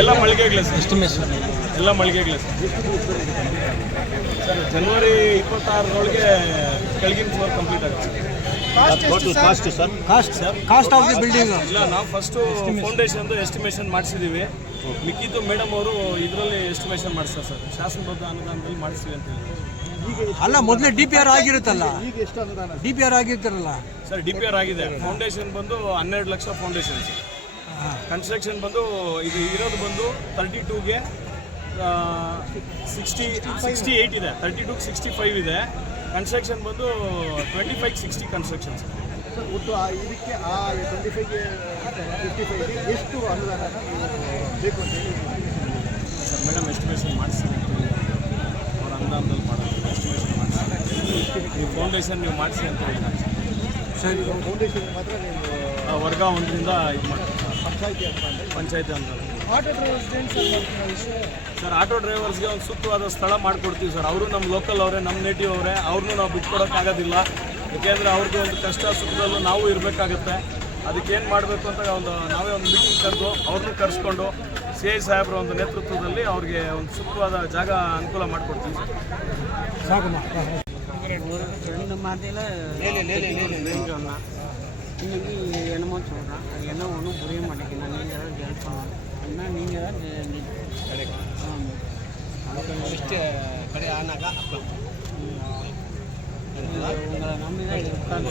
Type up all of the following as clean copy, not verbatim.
ಎಲ್ಲ ಮಳಿಗೆಗಳೇ sir. Estimation ಎಲ್ಲ ಮಳಿಗೆಗಳೇ sir. ಜನವರಿ 26ರೊಳಗೆ ಕೆಳಗಿನ ಫ್ಲೋರ್ ಕಂಪ್ಲೀಟ್ ಆಗುತ್ತೆ. ಕಾಸ್ಟ್ ಆಫ್ ದಿ ಬಿಲ್ಡಿಂಗ್ ಇಲ್ಲ, ನಾವು ಫಸ್ಟು ಫೌಂಡೇಶನ್ದು ಎಸ್ಟಿಮೇಷನ್ ಮಾಡಿಸಿದ್ದೀವಿ. ಮಿಕ್ಕಿದ್ದು ಮೇಡಮ್ ಅವರು ಇದರಲ್ಲಿ ಎಸ್ಟಿಮೇಷನ್ ಮಾಡಿಸ್ತಾರೆ ಸರ್. ಶಾಸನಬದ್ಧ ಅನುದಾನದಲ್ಲಿ ಮಾಡಿಸ್ತೀವಿ ಅಂತ ಹೇಳಿ. ಅಲ್ಲ, ಮೊದಲೇ DPR ಆಗಿರುತ್ತಲ್ಲ, DPR ಆಗಿರ್ತಾರಲ್ಲ ಸರ್. DPR ಆಗಿದೆ. ಫೌಂಡೇಶನ್ ಬಂದು 12 ಲಕ್ಷ ಫೌಂಡೇಶನ್ ಸರ್. ಕನ್ಸ್ಟ್ರಕ್ಷನ್ ಬಂದು ಇದು ಇರೋದು ಬಂದು 32ಗೆ 68 ಇದೆ. 32ಗೆ 65 ಇದೆ. ಕನ್ಸ್ಟ್ರಕ್ಷನ್ ಬಂದು 25ಗೆ 60 ಕನ್ಸ್ಟ್ರಕ್ಷನ್ ಸರ್. ಒಟ್ಟು ಇದಕ್ಕೆ 25ಗೆ 55ಗೆ ಎಷ್ಟು ಅನುದಾನ ಬೇಕು ಅಂತ ಹೇಳಿ ಸರ್ ಮೇಡಮ್ ಎಸ್ಟಿಮೇಷನ್ ಮಾಡಿಸ್ತೀನಿ ಅಂತ ಹೇಳಿ ಅವ್ರ ಅನುದಾನದಲ್ಲಿ ಮಾಡೋದು. ಎಸ್ಟಿಮೇಷನ್ ಮಾಡಿಸಿ ನೀವು ಫೌಂಡೇಶನ್ ನೀವು ಮಾಡಿಸಿ ಅಂತ ಹೇಳಿ ಸರಿ. ಫೌಂಡೇಶನ್ ಮಾತ್ರ ನೀವು ವರ್ಗ 1ರಿಂದ ಇದು ಮಾಡ್ತೀವಿ ಪಂಚಾಯತಿ ಅಂತ. ಆಟೋ ಡ್ರೈವರ್ಸ್ ಸರ್ ಆಟೋ ಡ್ರೈವರ್ಸ್ಗೆ ಒಂದು ಸೂಕ್ತವಾದ ಸ್ಥಳ ಮಾಡಿಕೊಡ್ತೀವಿ ಸರ್. ಅವರು ನಮ್ಮ ಲೋಕಲ್ ಅವರೇ, ನಮ್ಮ ನೇಟಿವ್ ಅವರೇ. ಅವ್ರನ್ನೂ ನಾವು ಬಿಟ್ಕೊಡೋಕ್ಕಾಗೋದಿಲ್ಲ. ಯಾಕೆಂದರೆ ಅವ್ರಿಗೆ ಒಂದು ಕಷ್ಟ ಸುಖದಲ್ಲೂ ನಾವು ಇರಬೇಕಾಗತ್ತೆ. ಅದಕ್ಕೇನು ಮಾಡಬೇಕು ಅಂತ ನಾವೇ ಒಂದು ಮೀಟಿಂಗ್ ಕರೆದು ಅವ್ರನ್ನೂ ಕರೆಸ್ಕೊಂಡು CI ಸಾಹೇಬ್ರ ಒಂದು ನೇತೃತ್ವದಲ್ಲಿ ಅವ್ರಿಗೆ ಒಂದು ಸೂಕ್ತವಾದ ಜಾಗ ಅನುಕೂಲ ಮಾಡಿಕೊಡ್ತೀವಿ ಸರ್. ரெண்டு மாதிரியில் இன்னைக்கு என்னமோ சொல்கிறேன். அது என்ன ஒன்றும் புரிய மாட்டேங்குது. நீங்கள் தான் ஹெல்ப் பண்ணணும். என்ன நீங்கள் தான் ಕಡೆ ಆನಾಗ உங்களை நம்பி தான் இருக்காங்க.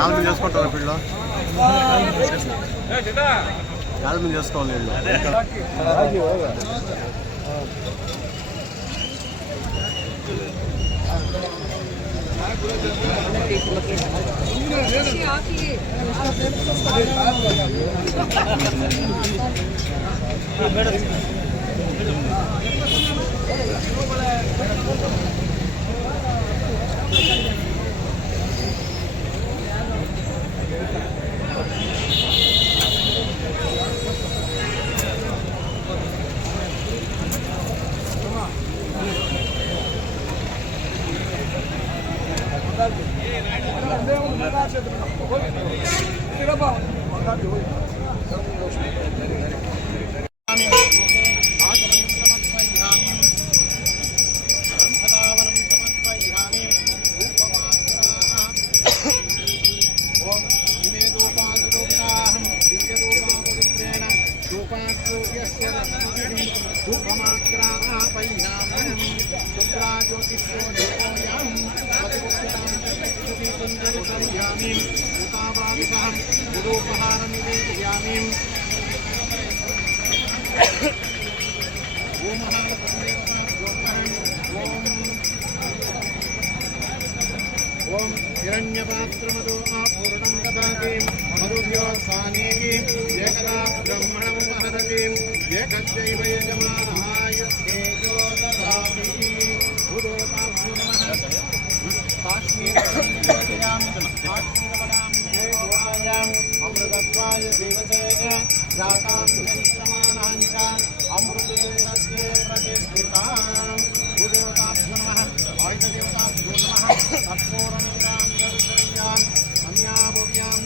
కాలు చేసుకుంటారా పిల్లలు? కాలు మీద చేసుకోవాలి వీళ్ళు. ओम हिरण्यपात्रमदो पूर्णं ददाति मधुभ्यो सानेति एकदा ब्रह्मणं महरति एकदैव यजमानाय तेजो ददाति उदोताभ्यो नमः काश्मीरवदां अमृतत्वाय देवते जातां दृश्यमानां च अमृते सत्ये प्रतिष्ठिताम् उदोताभ्यो नमः आयुधदेवताभ्यो नमः तत्पूर्णेनां दर्शयाम् अन्याभव्यां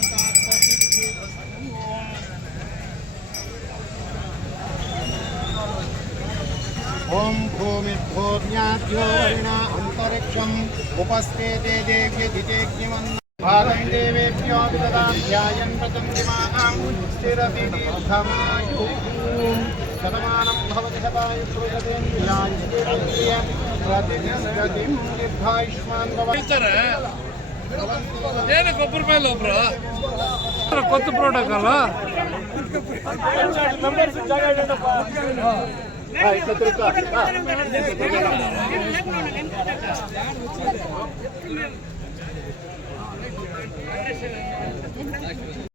ओम भूमिर्भूर्ण्याद्यो वर्णा अंतरिक्षम् उपस्थिते देव्यधितेज्ञमन् भागं देवेभ्यो विददाध्यायन् प्रचन्दिमानां स्थिरति दीर्घमायुः शतमानं भवति शतायुष्यतेन्द्रियाय प्रतिदिनं दीर्घायुष्मान् भवति ಏನಕ್ಕೆ ಒಬ್ಬರ ಮೇಲೆ ಒಬ್ರು ಕೊತ್ತು ಪ್ರೋಟೋಕಾಲ